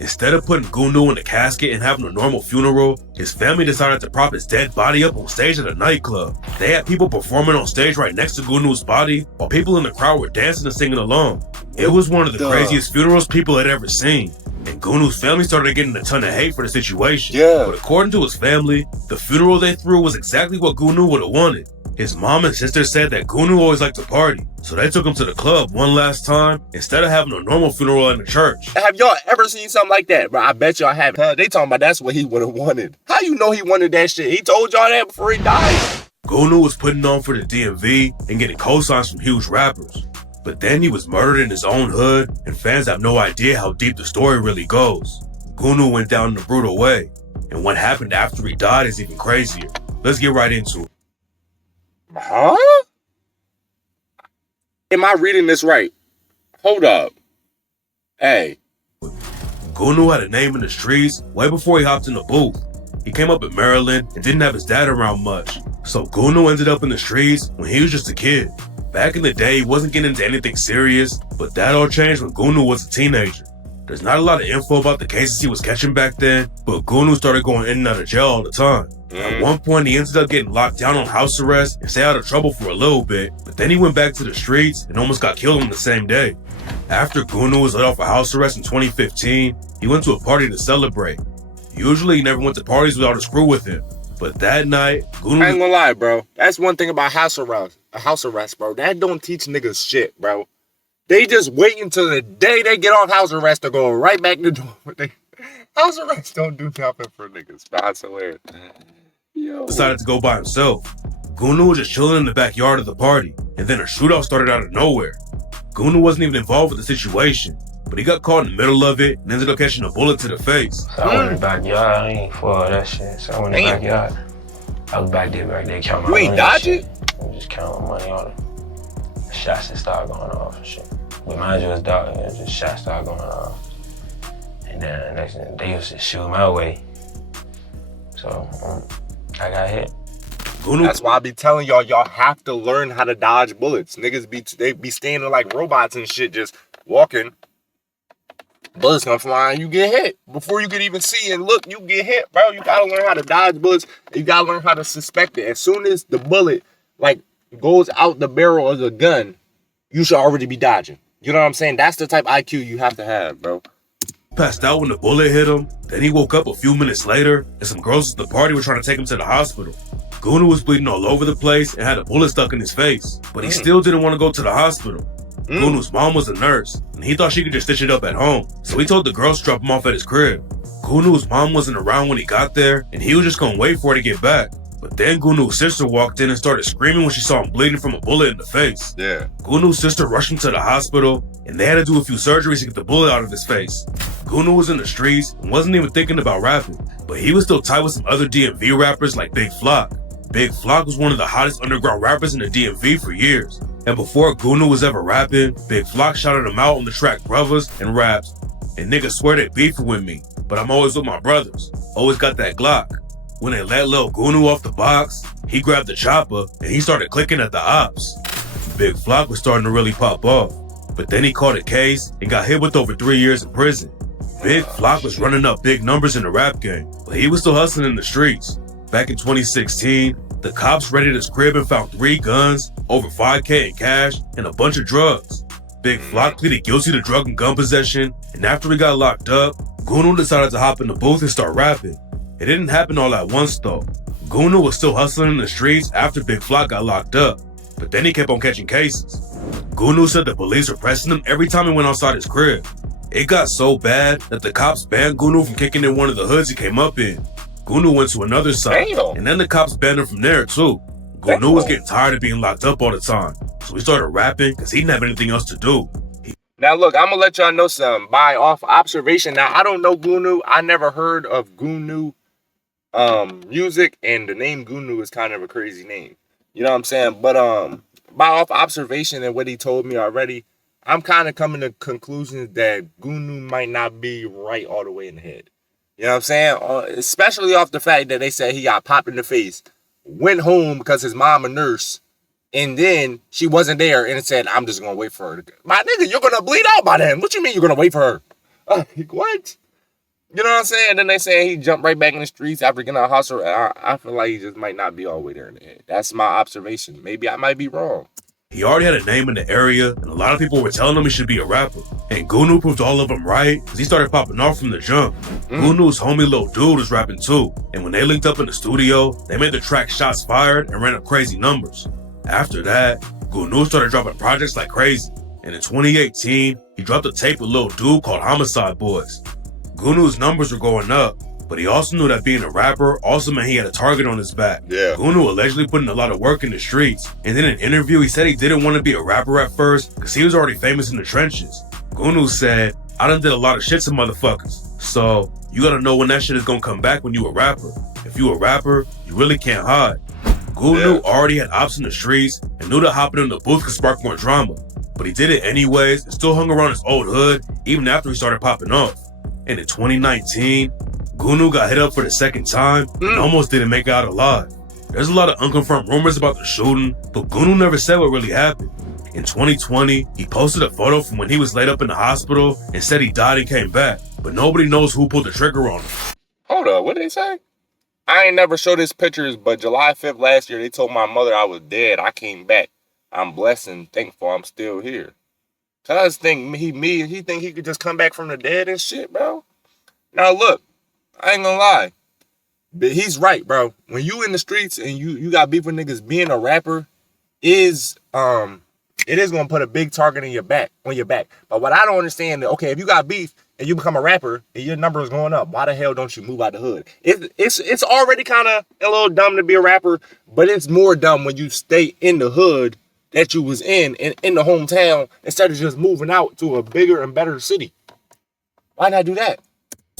Instead of putting Gunu in a casket and having a normal funeral, his family decided to prop his dead body up on stage at a nightclub. They had people performing on stage right next to Gunu's body, while people in the crowd were dancing and singing along. It was one of the craziest funerals people had ever seen. And Gunu's family started getting a ton of hate for the situation. But according to his family, the funeral they threw was exactly what Gunu would have wanted. His mom and sister said that Gunu always liked to party, so they took him to the club one last time instead of having a normal funeral in the church. Have y'all ever seen something like that? Bro, I bet y'all haven't. They talking about that's what he would have wanted. How you know he wanted that shit? He told y'all that before he died? Gunu was putting on for the DMV and getting cosigns from huge rappers. But then he was murdered in his own hood, and fans have no idea how deep the story really goes. Gunu went down in a brutal way, and what happened after he died is even crazier. Let's get right into it. Huh? Am I reading this right? Hold up. Hey. Gunu had a name in the streets way before he hopped in the booth. He came up in Maryland and didn't have his dad around much, so Gunu ended up in the streets when he was just a kid. Back in the day, he wasn't getting into anything serious, but that all changed when Gunu was a teenager. There's not a lot of info about the cases he was catching back then, but Gunu started going in and out of jail all the time. At one point, he ended up getting locked down on house arrest and stayed out of trouble for a little bit, but then he went back to the streets and almost got killed on the same day. After Gunu was let off of house arrest in 2015, he went to a party to celebrate. Usually, he never went to parties without his crew with him, but that night, Gunu... I ain't gonna lie, bro. That's one thing about house arrest, bro. That don't teach niggas shit, bro. They just wait until the day they get off house arrest to go right back to the door. House arrest don't do nothing for niggas. That's hilarious. Decided to go by himself. Gunu was just chilling in the backyard of the party, and then a shootout started out of nowhere. Gunu wasn't even involved with the situation, but he got caught in the middle of it and ended up catching a bullet to the face. So I went in the backyard, I ain't for all that shit. So I went in the backyard. I was back there counting my money. You ain't dodging? I'm just counting money on it. The shots that started going off and shit. But mind you, it was dark, and just shots started going off. And then the next thing, they used to shoot my way. So I got hit. That's why I be telling y'all have to learn how to dodge bullets. Niggas they be standing like robots and shit, just walking. Bullets gonna fly and you get hit. Before you could even see and look, you get hit, bro. You gotta learn how to dodge bullets. You gotta learn how to suspect it. As soon as the bullet goes out the barrel of the gun, you should already be dodging. You know what I'm saying? That's the type of IQ you have to have, bro. Passed out when the bullet hit him. Then he woke up a few minutes later, and some girls at the party were trying to take him to the hospital. Gunu was bleeding all over the place and had a bullet stuck in his face, but he still didn't want to go to the hospital. Gunu's mom was a nurse, and he thought she could just stitch it up at home, so he told the girls to drop him off at his crib. Gunu's mom wasn't around when he got there, and he was just gonna wait for her to get back. But then Gunu's sister walked in and started screaming when she saw him bleeding from a bullet in the face. Gunu's sister rushed him to the hospital, and they had to do a few surgeries to get the bullet out of his face. Gunu was in the streets and wasn't even thinking about rapping, but he was still tight with some other DMV rappers like Big Flock. Big Flock was one of the hottest underground rappers in the DMV for years. And before Gunu was ever rapping, Big Flock shouted him out on the track Brothers and raps. And niggas swear they beefing with me, but I'm always with my brothers. Always got that Glock. When they let Lil Gunu off the box, he grabbed the chopper and he started clicking at the Opps. Big Flock was starting to really pop off, but then he caught a case and got hit with over 3 years in prison. Big Flock was running up big numbers in the rap game, but he was still hustling in the streets. Back in 2016, the cops raided his crib and found 3 guns, over $5K in cash, and a bunch of drugs. Big Flock pleaded guilty to drug and gun possession, and after he got locked up, Gunu decided to hop in the booth and start rapping. It didn't happen all at once though. Gunu was still hustling in the streets after Big Flock got locked up, but then he kept on catching cases. Gunu said the police were pressing him every time he went outside his crib. It got so bad that the cops banned Gunu from kicking in one of the hoods he came up in. Gunu went to another side, and then the cops banned him from there too. Gunu was getting tired of being locked up all the time, so he started rapping because he didn't have anything else to do. Now look, I'm gonna let y'all know something by off observation. Now I don't know Gunu. I never heard of Gunu music, and the name Gunu is kind of a crazy name. You know what I'm saying? But by off observation and what he told me already, I'm kind of coming to conclusions that Gunu might not be right all the way in the head. You know what I'm saying? Especially off the fact that they said he got popped in the face, went home because his mom a nurse, and then she wasn't there and it said, I'm just going to wait for her. My nigga, you're going to bleed out by then. What you mean you're going to wait for her? Like, what? You know what I'm saying? Then they saying he jumped right back in the streets after getting out of hospital. I feel like he just might not be all the way there in the head. That's my observation. Maybe I might be wrong. He already had a name in the area, and a lot of people were telling him he should be a rapper. And Gunu proved all of them right, because he started popping off from the jump. Gunu's homie Lil Dude was rapping too, and when they linked up in the studio, they made the track Shots Fired and ran up crazy numbers. After that, Gunu started dropping projects like crazy, and in 2018, he dropped a tape with Lil Dude called Homicide Boys. Gunu's numbers were going up, but he also knew that being a rapper also meant he had a target on his back. Yeah. Gunu allegedly put in a lot of work in the streets, and in an interview he said he didn't want to be a rapper at first because he was already famous in the trenches. Gunu said, "I done did a lot of shit to motherfuckers, so you gotta know when that shit is gonna come back when you a rapper. If you a rapper, you really can't hide." Gunu already had Opps in the streets and knew that hopping in the booth could spark more drama, but he did it anyways and still hung around his old hood even after he started popping off. And in 2019, Gunu got hit up for the second time and almost didn't make it out alive. There's a lot of unconfirmed rumors about the shooting, but Gunu never said what really happened. In 2020, he posted a photo from when he was laid up in the hospital and said he died and came back, but nobody knows who pulled the trigger on him. Hold up, what did they say? I ain't never showed his pictures, but July 5th last year, they told my mother I was dead. I came back. I'm blessed and thankful I'm still here. Cuz think he think he could just come back from the dead and shit, bro. Now look, I ain't gonna lie. But he's right, bro. When you in the streets and you got beef with niggas, being a rapper is it is gonna put a big target on your back. But what I don't understand, okay, if you got beef and you become a rapper and your number is going up, why the hell don't you move out the hood? It's already kind of a little dumb to be a rapper, but it's more dumb when you stay in the hood that you was in the hometown instead of just moving out to a bigger and better city. Why not do that?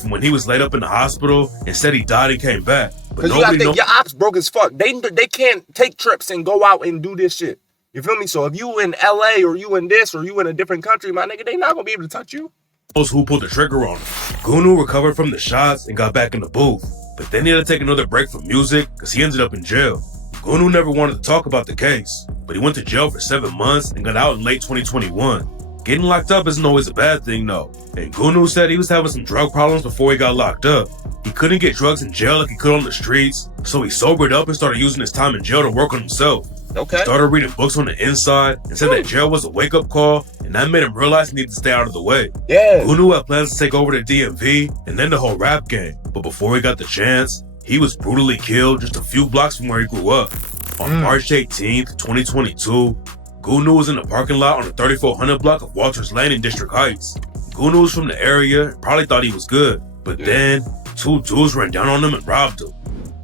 When he was laid up in the hospital and said he died and came back. But because you gotta think, your ops broke as fuck. They can't take trips and go out and do this shit. You feel me? So if you in LA or you in this or you in a different country, my nigga, they not gonna be able to touch you. Knows who pulled the trigger on him. Gunu recovered from the shots and got back in the booth, but then he had to take another break from music because he ended up in jail. Gunu never wanted to talk about the case, but he went to jail for 7 months and got out in late 2021. Getting locked up isn't always a bad thing though, and Gunu said he was having some drug problems before he got locked up. He couldn't get drugs in jail like he could on the streets, so he sobered up and started using his time in jail to work on himself. Okay. He started reading books on the inside and said that jail was a wake-up call, and that made him realize he needed to stay out of the way. Yeah. Gunu had plans to take over the DMV and then the whole rap game, but before he got the chance, he was brutally killed just a few blocks from where he grew up. On March 18th, 2022, Gunu was in the parking lot on the 3400 block of Walters Lane in District Heights. Gunu was from the area and probably thought he was good, but then 2 dudes ran down on him and robbed him.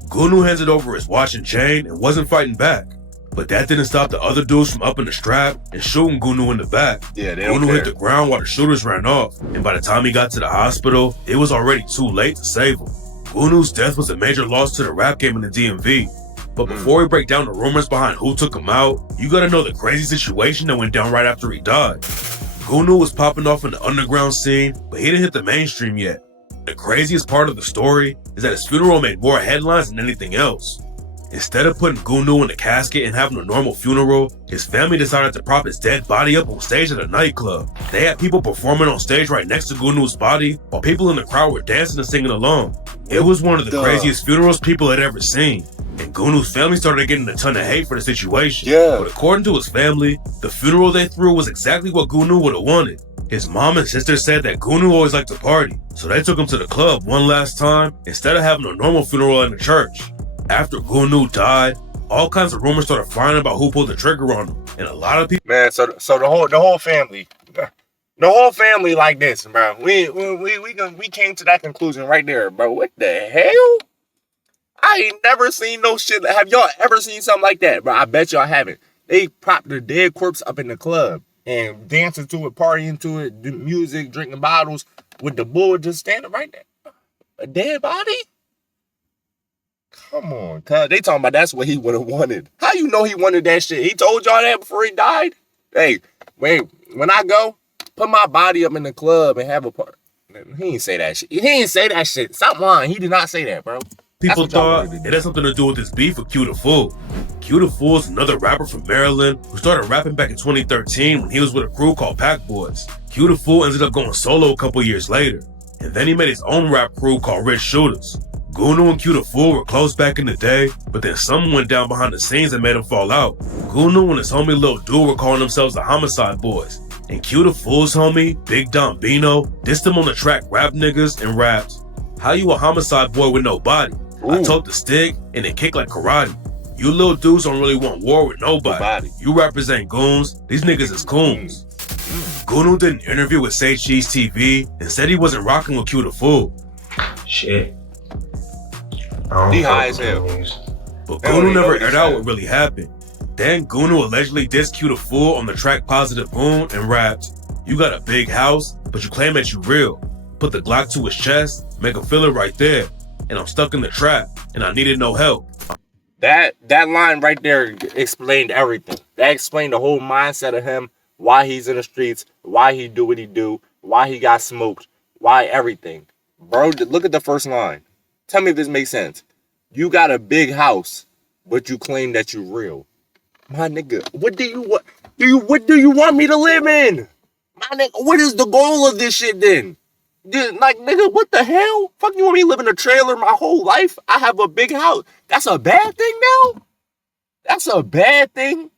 Gunu handed over his watch and chain and wasn't fighting back, but that didn't stop the other dudes from upping the strap and shooting Gunu in the back. Yeah, they don't Gunu care. hit the ground while the shooters ran off, and by the time he got to the hospital, it was already too late to save him. Gunu's death was a major loss to the rap game in the DMV. But before we break down the rumors behind who took him out, you gotta know the crazy situation that went down right after he died. Gunu was popping off in the underground scene, but he didn't hit the mainstream yet. The craziest part of the story is that his funeral made more headlines than anything else. Instead of putting Gunu in a casket and having a normal funeral, his family decided to prop his dead body up on stage at a nightclub. They had people performing on stage right next to Gunu's body, while people in the crowd were dancing and singing along. It was one of the craziest funerals people had ever seen. And Gunu's family started getting a ton of hate for the situation. Yeah. But according to his family, the funeral they threw was exactly what Gunu would have wanted. His mom and sister said that Gunu always liked to party, so they took him to the club one last time instead of having a normal funeral in the church. After Gunu died, all kinds of rumors started flying about who pulled the trigger on him, and a lot of people. Man, so the whole family, like this, bro. We came to that conclusion right there, bro. What the hell? I ain't never seen no shit. Have y'all ever seen something like that, bro? I bet y'all haven't. They propped the dead corpse up in the club and dancing to it, partying to it, do music, drinking bottles with the bull just standing right there. A dead body? Come on, cuz. They talking about that's what he would have wanted. How you know he wanted that shit? He told y'all that before he died? Hey, wait, when I go, put my body up in the club and have a party. He didn't say that shit. He didn't say that shit. Stop lying. He did not say that, bro. People thought it had something to do with his beef with JayThou. JayThou is another rapper from Maryland who started rapping back in 2013 when he was with a crew called Pac Boys. JayThou ended up going solo a couple years later. And then he made his own rap crew called Rich Shooters. Gunu and Q the Fool were close back in the day, but then something went down behind the scenes that made them fall out. Gunu and his homie Lil Dude were calling themselves the Homicide Boys. And Q the Fool's homie, Big Don Bino, dissed him on the track Rap Niggas and raps. How you a homicide boy with no body? I tote the stick and it kick like karate. You little dudes don't really want war with nobody. You represent goons, these niggas is coons. Gunu did an interview with Say Cheese TV and said he wasn't rocking with Q the Fool. Shit. He high as hell. But Gunu never aired out what really happened. Then Gunu allegedly dissed Q the Fool on the track Positive Boom and rapped, "You got a big house, but you claim that you real. Put the Glock to his chest, make him feel it right there. And I'm stuck in the trap, and I needed no help." That line right there explained everything. That explained the whole mindset of him, why he's in the streets, why he do what he do, why he got smoked, why everything. Bro, look at the first line. Tell me if this makes sense. You got a big house, but you claim that you real. My nigga, what do you want me to live in? My nigga, what is the goal of this shit then? Like, nigga, what the hell? Fuck, you want me to live in a trailer my whole life? I have a big house. That's a bad thing now? That's a bad thing?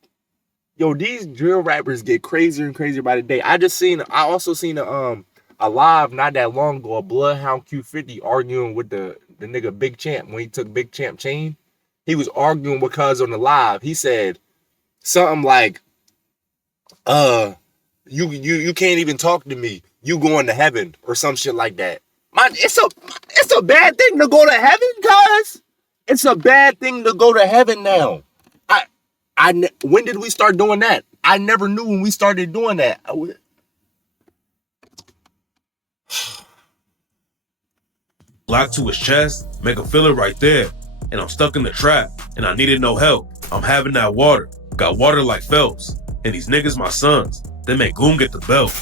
Yo, these drill rappers get crazier and crazier by the day. I also seen a live not that long ago, a Bloodhound Q50 arguing with the nigga Big Champ when he took Big Champ chain. He was arguing because on the live, he said something like, you can't even talk to me. You going to heaven or some shit like that. Man, it's a bad thing to go to heaven, cuz. It's a bad thing to go to heaven now. When did we start doing that? I never knew when we started doing that. Glock to his chest, make him feel it right there. And I'm stuck in the trap, and I needed no help. I'm having that water. Got water like Phelps. And these niggas my sons. They make Goon get the belt.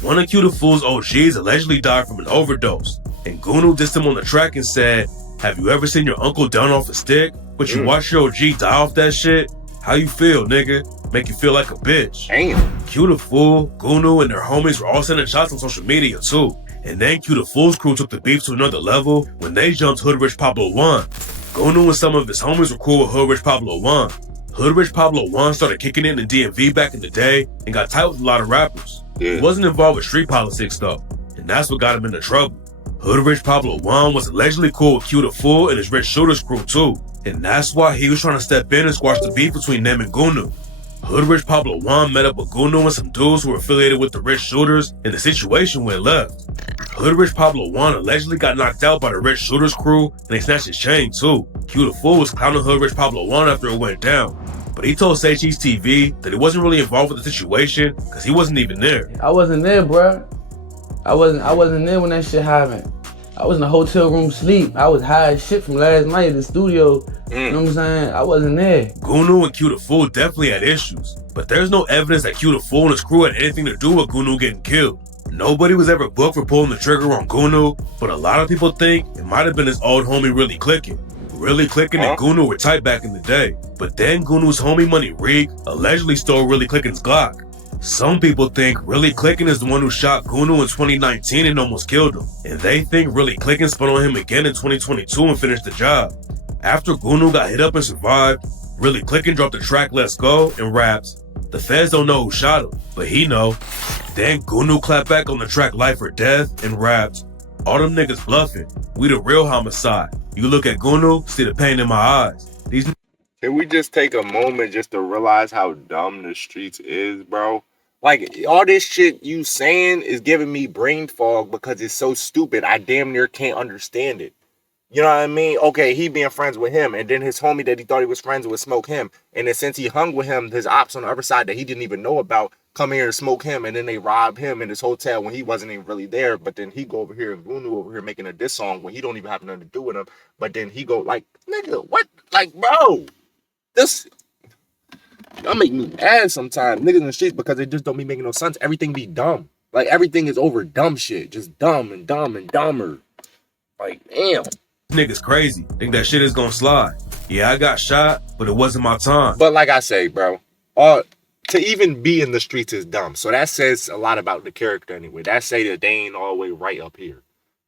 One of Q the Fool's OGs allegedly died from an overdose. And Gunu dissed him on the track and said, "Have you ever seen your uncle down off a stick? But you watch your OG die off that shit? How you feel, nigga? Make you feel like a bitch." Damn. Q the Fool, Gunu, and their homies were all sending shots on social media too. And then Q the Fool's crew took the beef to another level when they jumped Hood Rich Pablo 1. Gunu and some of his homies were cool with Hood Rich Pablo 1. Hood Rich Pablo 1 started kicking it in DMV back in the day and got tight with a lot of rappers. Yeah. He wasn't involved with street politics though, and that's what got him into trouble. Hood Rich Pablo 1 was allegedly cool with Q the Fool and his Rich Shooters crew too, and that's why he was trying to step in and squash the beef between them and Gunu. Hood Rich Pablo 1 met up with Gunu and some dudes who were affiliated with the Rich Shooters, and the situation went left. Hood Rich Pablo 1 allegedly got knocked out by the Rich Shooters crew, and they snatched his chain too. Q the Fool was clowning Hood Rich Pablo 1 after it went down, but he told Say Cheese TV that he wasn't really involved with the situation because he wasn't even there. I wasn't there, bruh. I wasn't there when that shit happened. I was in the hotel room sleep. I was high as shit from last night at the studio. You know what I'm saying? I wasn't there. Gunu and Q the Fool definitely had issues, but there's no evidence that Q the Fool and his crew had anything to do with Gunu getting killed. Nobody was ever booked for pulling the trigger on Gunu, but a lot of people think it might have been his old homie Really Clicking. Really Clicking and Gunu were tight back in the day, but then Gunu's homie Money Reek allegedly stole Really Clicking's Glock. Some people think Really Clicking is the one who shot Gunu in 2019 and almost killed him, and they think Really Clicking spun on him again in 2022 and finished the job. After Gunu got hit up and survived, Really Clicking dropped the track Let's Go and raps, "The feds don't know who shot him, but he know." Then Gunu clapped back on the track Life or Death and rapped, "All them niggas bluffing, we the real homicide. You look at Gunu, see the pain in my eyes." Can we just take a moment just to realize how dumb the streets is, bro? Like, all this shit you saying is giving me brain fog because it's so stupid. I damn near can't understand it. You know what I mean? Okay, he being friends with him, and then his homie that he thought he was friends with smoke him. And then since he hung with him, his ops on the other side that he didn't even know about come here and smoke him, and then they rob him in his hotel when he wasn't even really there. But then he go over here and Gunu over here making a diss song when he don't even have nothing to do with him. But then he go like, nigga, what? Like, bro, this... Y'all make me mad sometimes, niggas in the streets, because it just don't be making no sense. Everything be dumb. Like, everything is over dumb shit. Just dumb and dumb and dumber. Like, damn. Niggas crazy. Think that shit is gonna slide. Yeah, I got shot, but it wasn't my time. But like I say, bro, to even be in the streets is dumb. So that says a lot about the character anyway. That say that they ain't all the way right up here.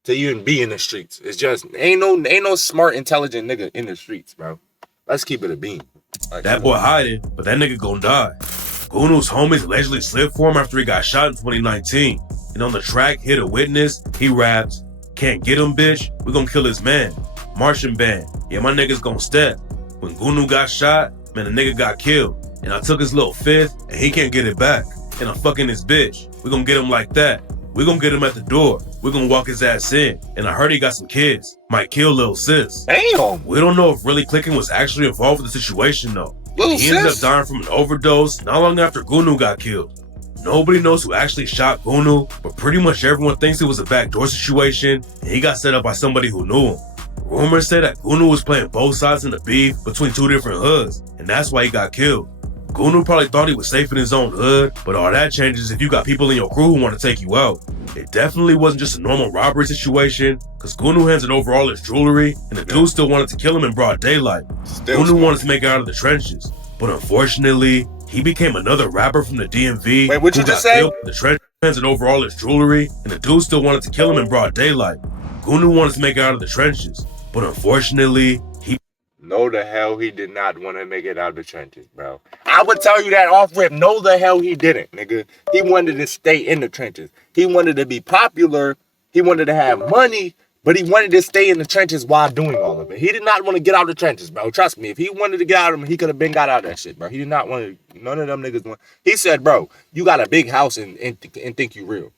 to even be in the streets. It's just ain't no smart, intelligent nigga in the streets, bro. Let's keep it a beam. Like, That boy hiding, but that nigga gonna die. Gunu's homies allegedly slid for him after he got shot in 2019. And on the track, Hit a Witness, he raps, "Can't get him, bitch, we gonna kill his man. Marching band, yeah, my niggas gonna step. When Gunu got shot, man, the nigga got killed. And I took his little fifth, and he can't get it back. And I'm fucking his bitch. We gonna get him like that. We gonna get him at the door. We gonna walk his ass in. And I heard he got some kids. Might kill Lil Sis." Damn. We don't know if really Clicking was actually involved with the situation though. Lil He ended up Sis? dying from an overdose not long after Gunu got killed. Nobody knows who actually shot Gunu, but pretty much everyone thinks it was a backdoor situation and he got set up by somebody who knew him. Rumors say that Gunu was playing both sides in the beef between two different hoods, and that's why he got killed. Gunu probably thought he was safe in his own hood, but all that changes if you got people in your crew who want to take you out. It definitely wasn't just a normal robbery situation, cause Gunu handed over all his jewelry, and the dude still wanted to kill him in broad daylight. Gunu wanted to make it out of the trenches, but unfortunately, he became another rapper from the DMV. Wait, what you who just got say? killed in the trenches and over all his jewelry, and the dude still wanted to kill him in broad daylight. Gunu wanted to make it out of the trenches, but unfortunately, he No, the hell he did not want to make it out of the trenches, bro. I would tell you that off rip. No, the hell he didn't, nigga. He wanted to stay in the trenches. He wanted to be popular. He wanted to have money, but he wanted to stay in the trenches while doing all of it. He did not want to get out of the trenches, bro. Trust me. If he wanted to get out of them, he could have been got out of that shit, bro. He did not want to. None of them niggas want. He said, bro, you got a big house and think you real.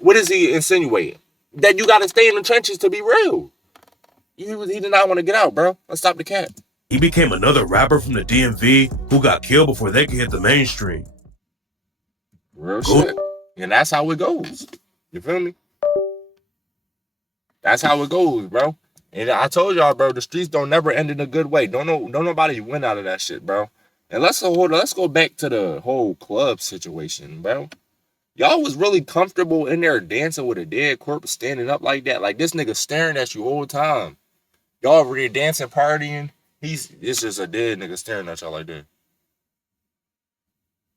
What is he insinuating? That you got to stay in the trenches to be real. He did not want to get out, bro. Let's stop the cat. He became another rapper from the DMV who got killed before they could hit the mainstream. Real shit. And that's how it goes. You feel me? That's how it goes, bro. And I told y'all, bro, the streets don't never end in a good way. Don't nobody win out of that shit, bro. And let's go back to the whole club situation, bro. Y'all was really comfortable in there dancing with a dead corpse standing up like that. Like this nigga staring at you all the time. Y'all over there dancing, partying. It's just a dead nigga staring at y'all like that.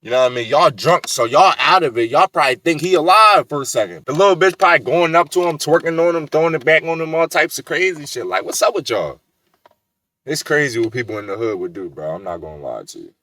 You know what I mean? Y'all drunk, so y'all out of it. Y'all probably think he alive for a second. The little bitch probably going up to him, twerking on him, throwing it back on him, all types of crazy shit. Like, what's up with y'all? It's crazy what people in the hood would do, bro. I'm not gonna lie to you.